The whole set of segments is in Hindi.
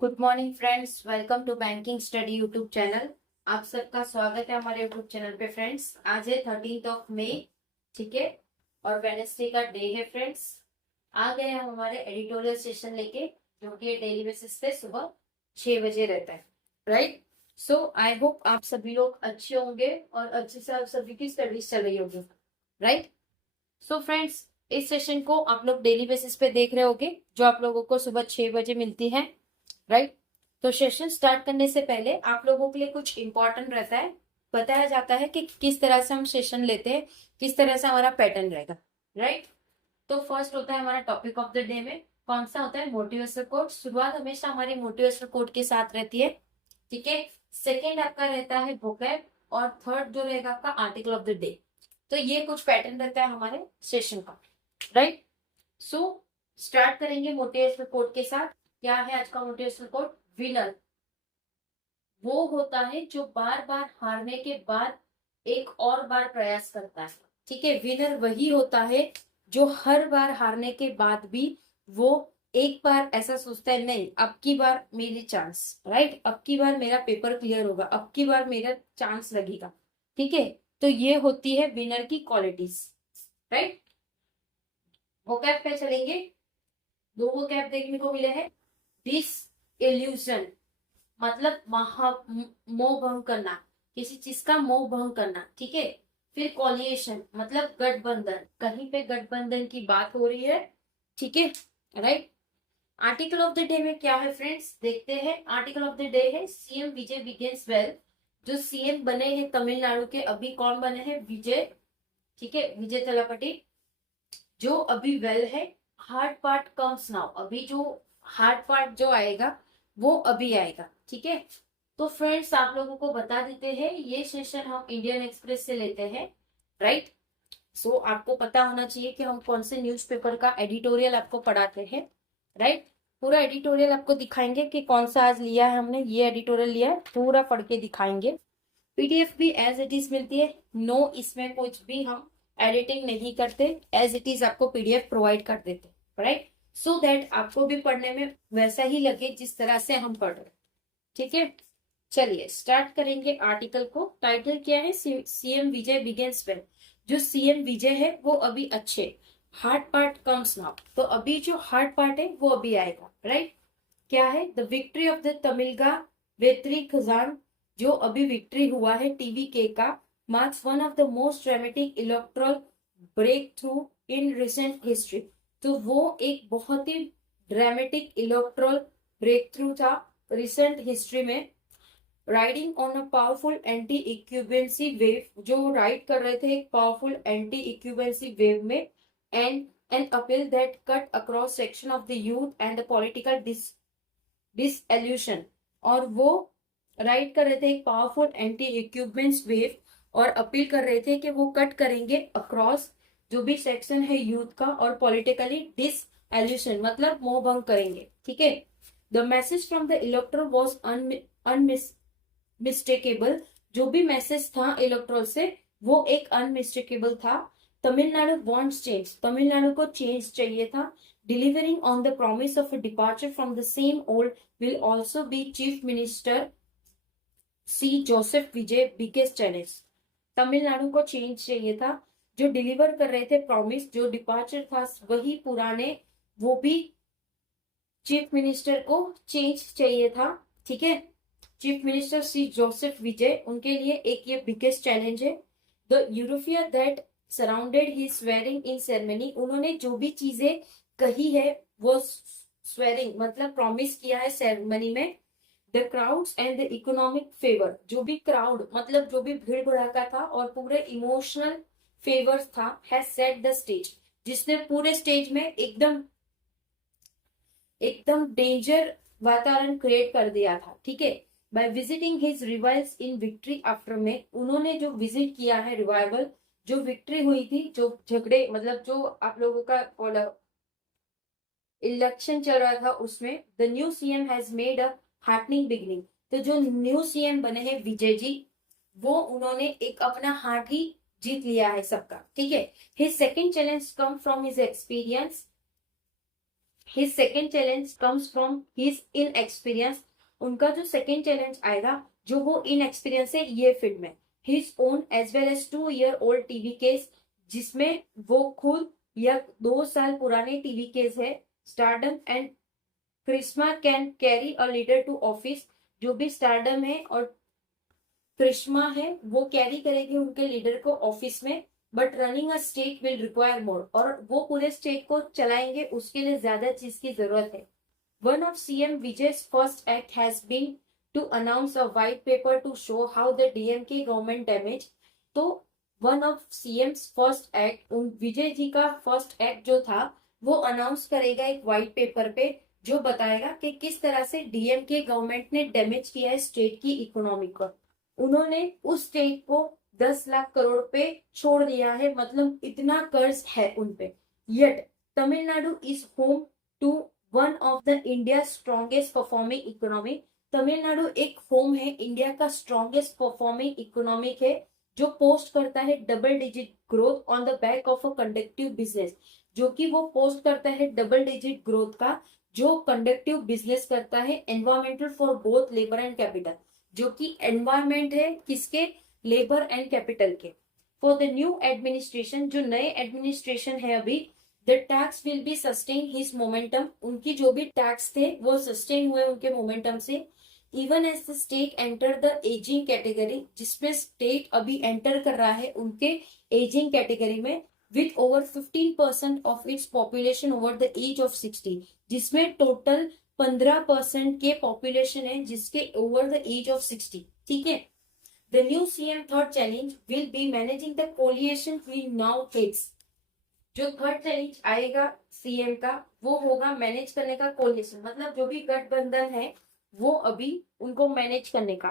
Good morning friends, welcome to banking study YouTube channel. आप सबका स्वागत है हमारे यूट्यूब चैनल पे। फ्रेंड्स, आज है 13 मई, ठीक है, और वेडनेसडे का डे है। फ्रेंड्स, आ गए हम हमारे एडिटोरियल सेशन लेके, जो कि डेली बेसिस पे सुबह 6 बजे रहता है। राइट। सो आई होप आप सभी लोग अच्छे होंगे और अच्छे से आप सभी की स्टडीज चल रही होगी। राइट। सो फ्रेंड्स, इस सेशन को आप लोग डेली बेसिस पे देख रहे होगे, जो आप लोगों को सुबह 6 बजे मिलती है। राइट। तो सेशन स्टार्ट करने से पहले आप लोगों के लिए कुछ इंपॉर्टेंट रहता है, बताया जाता है कि किस तरह से हम सेशन लेते हैं, किस तरह से हमारा पैटर्न रहेगा। राइट। तो फर्स्ट होता है हमारा टॉपिक ऑफ द डे में कौन सा होता है, मोटिवेशनल कोट। शुरुआत हमेशा हमारी मोटिवेशनल कोट के साथ रहती है, ठीक है। सेकेंड आपका रहता है वोकैब, और थर्ड जो रहेगा आपका आर्टिकल ऑफ द डे। तो ये कुछ पैटर्न रहता है हमारे सेशन का। राइट। सो स्टार्ट करेंगे मोटिवेशनल कोट के साथ। क्या है आज का मोटिवेशनल कोट? विनर वो होता है जो बार बार हारने के बाद एक और बार प्रयास करता है, ठीक है। विनर वही होता है जो हर बार हारने के बाद भी वो एक बार ऐसा सोचता है, नहीं अब की बार मेरी चांस, राइट, अब की बार मेरा पेपर क्लियर होगा, अब की बार मेरा चांस लगेगा, ठीक है। तो ये होती है विनर की क्वालिटीज। राइट। वोकैब पे चलेंगे। दो वोकैब देखने को मिले हैं। डिस इल्यूजन मतलब मोह भंग करना, किसी चीज का मोह भंग करना, ठीक है। फिर कॉलिएशन मतलब गठबंधन, कहीं पे गठबंधन की बात हो रही है, ठीक है। Right. Article of the day में क्या है फ्रेंड्स, देखते हैं। आर्टिकल ऑफ द डे है सीएम विजय बिगिंस वेल। जो सीएम बने हैं तमिलनाडु के, अभी कौन बने हैं? विजय, ठीक है, विजय तलापति, जो अभी वेल है। हार्ड पार्ट कम्स नाउ, अभी जो हार्ड पार्ट जो आएगा वो अभी आएगा, ठीक है। तो फ्रेंड्स, आप लोगों को बता देते हैं, ये सेशन हम इंडियन एक्सप्रेस से लेते हैं। राइट। सो आपको पता होना चाहिए कि हम कौन से न्यूज़पेपर का एडिटोरियल आपको पढ़ाते हैं। राइट। पूरा एडिटोरियल आपको दिखाएंगे कि कौन सा आज लिया है हमने, ये एडिटोरियल लिया है, पूरा पढ़ के दिखाएंगे। पीडीएफ भी एज इट इज मिलती है, नो इसमें कुछ भी हम एडिटिंग नहीं करते, एज इट इज आपको पीडीएफ प्रोवाइड कर देते। राइट। सो दैट आपको भी पढ़ने में वैसा ही लगे जिस तरह से हम पढ़ रहे, ठीक है। चलिए स्टार्ट करेंगे आर्टिकल को। टाइटल क्या है? सीएम विजय बिगिंस वेल। जो सीएम विजय है वो अभी अच्छे, हार्ड पार्ट कम्स नाउ, तो अभी जो हार्ड पार्ट है वो अभी आएगा। राइट। क्या है? The victory of the Tamilaga Vettri Kazhagam, जो अभी विक्ट्री हुआ है टीवी के का, marks one of the most dramatic electoral breakthrough in recent history. तो वो एक बहुत ही ड्रामेटिक इलेक्ट्रल ब्रेक थ्रू था रिसेंट हिस्ट्री में। Riding on a powerful anti incumbency wave, जो राइड कर रहे थे एक पावरफुल एंटी इक्यूबेंसी वेव में, and an appeal that cut across section of the youth and the political disillusion. और वो राइड कर रहे थे एक पावरफुल एंटी इक्विपमेंट्स वेव, और अपील कर रहे थे कि वो कट करेंगे अक्रॉस जो भी सेक्शन है यूथ का, और पॉलिटिकली डिसएल्यूशन मतलब मोह भंग करेंगे, ठीक है। The message from the electorate was unmistakable. जो भी मैसेज था इलेक्ट्रोल से वो एक अनमिस्टेकेबल था। तमिलनाडु वांट्स चेंज, तमिलनाडु को चेंज चाहिए था। Delivering on the promise of a departure from the same old will also be Chief Minister C Joseph Vijay biggest challenge. Tamil Nadu को चेंज चाहिए था, जो डिलीवर कर रहे थे प्रॉमिस, जो डिपार्चर था वही पुराने, वो भी चीफ मिनिस्टर को चेंज चाहिए था, ठीक है। चीफ मिनिस्टर सी जोसेफ विजय, उनके लिए एक ये बिगेस्ट चैलेंज है। The europaea that surrounded he swearing in ceremony, उन्होंने जो भी चीजें कही है वो स्वेरिंग मतलब प्रॉमिस किया है सेरेमनी में। The crowds and the economic favour, जो भी क्राउड मतलब जो भी भीड़ भड़ाका था और पूरे इमोशनल फेवर था, हैज सेट द स्टेज, जिसने पूरे स्टेज में एकदम एकदम डेंजर वातावरण क्रिएट कर दिया था, ठीक है। By visiting his revivals in victory aftermath, उन्होंने जो विजिट किया है रिवाइवल, जो विक्ट्री हुई थी, जो झगड़े मतलब जो आप लोगों का इलेक्शन चल रहा था उसमें, the new CM has made a heartening beginning. तो जो न्यू सीएम बने हैं विजय जी, वो उन्होंने एक अपना हार्ट ही जीत लिया है सबका, ठीक है। His second challenge come from his experience his second challenge comes from his in experience. उनका जो सेकेंड चैलेंज आएगा, जो वो इन एक्सपीरियंस है ये फील्ड में। His own as well as 2 year old TVK's, जिसमें वो खुद या 2 साल पुराने टीवी केस है। Stardom and charisma can carry a leader to office. जो भी स्टारडम है और क्रिश्मा है वो कैरी करेगी उनके लीडर को ऑफिस में। But running a state will require more, और वो पूरे स्टेट को चलाएंगे उसके लिए ज्यादा चीज की जरूरत है। One of CM Vijay's first act has been to announce a white paper to show how the DMK government damage. तो one of CMs first act, Vijay ji का फर्स्ट एक्ट जो था वो अनाउंस करेगा एक व्हाइट पेपर पे, जो बताएगा कि किस तरह से डीएमके गवर्नमेंट ने डैमेज किया है स्टेट की इकोनॉमी को। उन्होंने उस स्टेट को 10 लाख करोड़ पे छोड़ दिया है, मतलब इतना कर्ज है उनपे। Yet Tamil Nadu is home to one of the India strongest performing economy. तमिलनाडु एक होम है, इंडिया का स्ट्रॉन्गेस्ट परफॉर्मिंग इकोनॉमिक है, जो पोस्ट करता है double digit growth on the back of a conductive business. जो कि वो पोस्ट करता है डबल डिजिट ग्रोथ का, जो कंडक्टिव बिजनेस करता है environmental for both labour and capital. जो कि एनवायरमेंट है किसके, लेबर एंड कैपिटल के। फॉर द न्यू एडमिनिस्ट्रेशन, जो नए एडमिनिस्ट्रेशन है अभी, the tax will be sustain his momentum. उनकी जो भी टैक्स थे वो सस्टेन हुए उनके मोमेंटम से। Even as the state enter the ageing category, जिसमें स्टेट अभी एंटर कर रहा है उनके एजिंग कैटेगरी में, with over 15% of its population over the age of 60, जिसमें टोटल 15% के पॉपुलेशन है जिसके ओवर द एज ऑफ 60। ठीक है। The new CM third challenge will be managing the coalition we now heads. जो थर्ड चैलेंज आएगा सीएम का वो होगा मैनेज करने का कोलिएशन, मतलब जो भी गठबंधन है वो अभी उनको मैनेज करने का।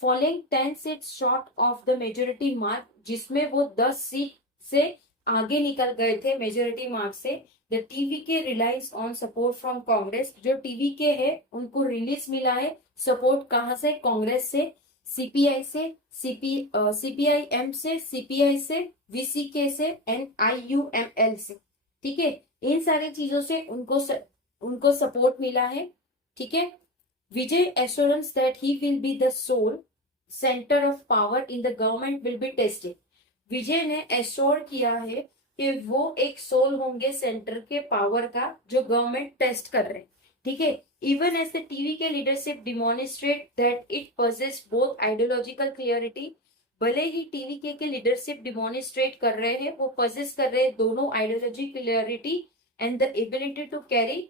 Following 10 seats short of the majority mark, जिसमें वो 10 सीट से आगे निकल गए थे मेजोरिटी मार्क से। The TVK relies on support from Congress. जो टीवीके है उनको रिलीज मिला है सपोर्ट कहां से, कांग्रेस से, सीपीआई से, सीपीआईएम से, सीपीआई से, वीसीके से एंड आईयूएमएल से। ठीक है, इन सारी चीजों से उनको सपोर्ट मिला है। ठीक है। Vijay assurance that he will be the sole centre of power in the government will be tested. Vijay ने एश्योर किया है कि वो एक सोल होंगे सेंटर के पावर का, जो गवर्नमेंट टेस्ट कर रहे हैं। ठीक है। Even as the TVK leadership demonstrate that it possesses both ideological clarity. भले ही टीवी के लीडरशिप डिमोनिस्ट्रेट कर रहे हैं, वो पजेस कर रहे हैं दोनों ideology clarity and the ability to carry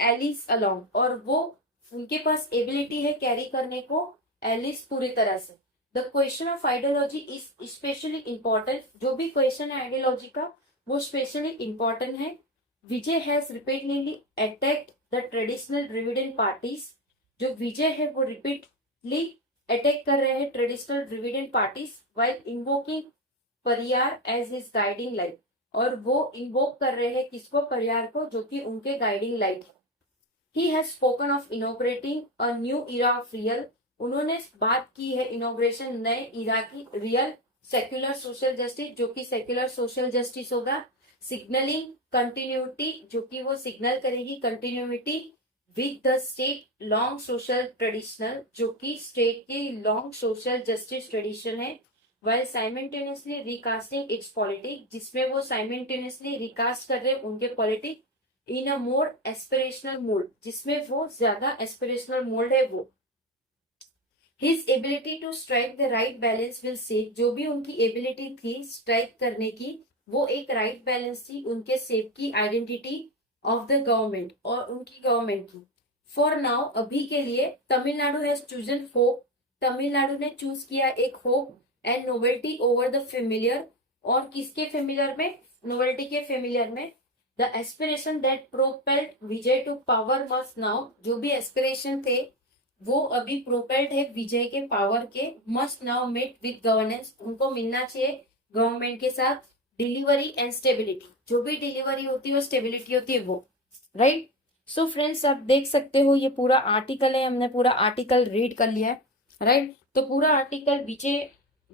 allies along, और वो उनके पास एबिलिटी है कैरी करने को एलिस पूरी तरह से। The question of ideology is specially important. जो भी क्वेश्चन है आइडियोलॉजी का वो स्पेशली इंपॉर्टेंट है। Vijay has repeatedly attacked the traditional Dravidian parties. जो विजय है वो रिपीटली अटैक कर रहे हैं traditional Dravidian parties while invoking Periyar as his guiding light. और वो इन्वोक कर रहे हैं किसको, परियार को, जो कि उनके गाइडिंग लाइट है। He has spoken of inaugurating a new era of real। उन्होंने बात की है इनोग्रेशन नए इरा की, रियल सेक्युलर सोशल जस्टिस, जो कि सेक्युलर सोशल जस्टिस होगा। सिग्नलिंग कंटिन्यूटी, जो कि वो सिग्नल करेगी continuity with the state long social traditional, जो कि स्टेट की लॉन्ग सोशल जस्टिस ट्रेडिशन है। While simultaneously recasting its politics, जिसमें वो साइमल्टेनियसली रिकास्ट कर रहे हैं उनके politics in a more aspirational mode, जिसमें वो ज्यादा एस्पिरेशनल मोड है वो। His ability to strike the right balance will save. जो भी उनकी एबिलिटी थी स्ट्राइक करने की, वो एक राइट बैलेंस थी उनके सेव की आइडेंटिटी ऑफ द गवर्नमेंट और उनकी गवर्नमेंट की। फॉर नाउ, अभी के लिए, Tamil Nadu has chosen hope. Tamil Nadu ने चूज किया एक hope and novelty over the familiar. और किसके फेमिलियर में, नोवेल्टी के फेमिलियर में। The aspiration that propelled Vijay to power must now. जो भी एस्पिरेशन थे वो अभी प्रोपेल्ड है विजय के पावर के, must now met with governance. उनको मिलना चाहिए गवर्नमेंट के साथ डिलीवरी एंड स्टेबिलिटी। जो भी डिलीवरी होती है स्टेबिलिटी होती है वो, राइट। सो फ्रेंड्स, आप देख सकते हो ये पूरा आर्टिकल है, हमने पूरा आर्टिकल रीड कर लिया है, राइट। तो पूरा आर्टिकल विजय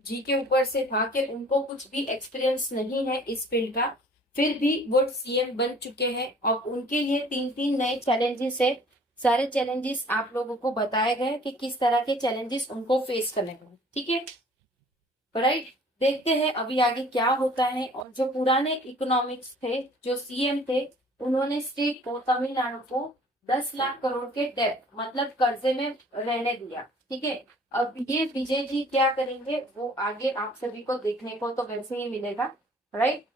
जी के ऊपर से था कि उनको कुछ भी एक्सपीरियंस नहीं है इस फील्ड का, फिर भी वो सीएम बन चुके हैं और उनके लिए 3 3 नए चैलेंजेस है। सारे चैलेंजेस आप लोगों को बताए गए कि किस तरह के चैलेंजेस उनको फेस करने हैं, ठीक है। राइट, देखते हैं अभी आगे क्या होता है। और जो पुराने इकोनॉमिक्स थे, जो सीएम थे, उन्होंने स्टेट को, तमिलनाडु को 10 लाख करोड़ के डेट मतलब कर्जे में रहने दिया, ठीक है। अब ये विजय जी क्या करेंगे वो आगे आप सभी को देखने को तो वैसे ही मिलेगा। Right,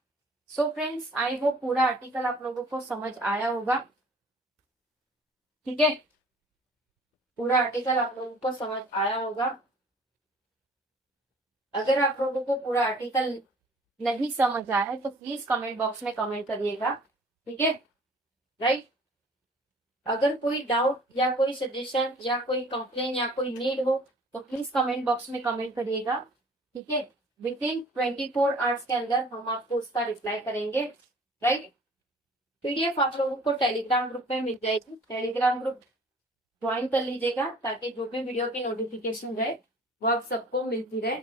so friends, I hope पूरा आर्टिकल आप लोगों को समझ आया होगा, ठीक है। पूरा आर्टिकल आप लोगों को समझ आया होगा। अगर आप लोगों को पूरा आर्टिकल नहीं समझ आया है तो प्लीज कमेंट बॉक्स में कमेंट करिएगा, ठीक है। राइट, अगर कोई डाउट या कोई सजेशन या कोई कंप्लेन या कोई नीड हो तो प्लीज कमेंट बॉक्स में कमेंट करिएगा, ठीक है। विदिन 24 आवर्स के अंदर हम आपको उसका रिप्लाई करेंगे। राइट, पीडीएफ आप लोगों को टेलीग्राम ग्रुप में मिल जाएगी, टेलीग्राम ग्रुप ज्वाइन कर लीजिएगा ताकि जो भी वीडियो की नोटिफिकेशन रहे वो आप सबको मिलती रहे,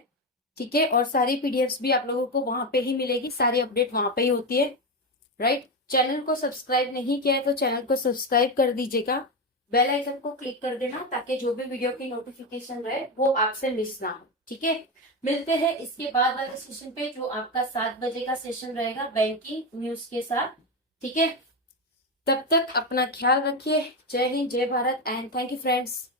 ठीक है। और सारी पीडीएफ्स भी आप लोगों को वहां पे ही मिलेगी, सारी अपडेट वहां पे ही होती है। राइट, चैनल को सब्सक्राइब नहीं किया है तो चैनल को सब्सक्राइब कर दीजिएगा, बेल आइकन को क्लिक कर देना ताकि जो भी वीडियो की नोटिफिकेशन रहे वो आपसे मिस ना हो, ठीक है। मिलते हैं इसके बाद वाले सेशन पे जो आपका 7 बजे का सेशन रहेगा बैंकिंग न्यूज के साथ, ठीक है। तब तक अपना ख्याल रखिए। जय हिंद, जय Bharat and thank you friends.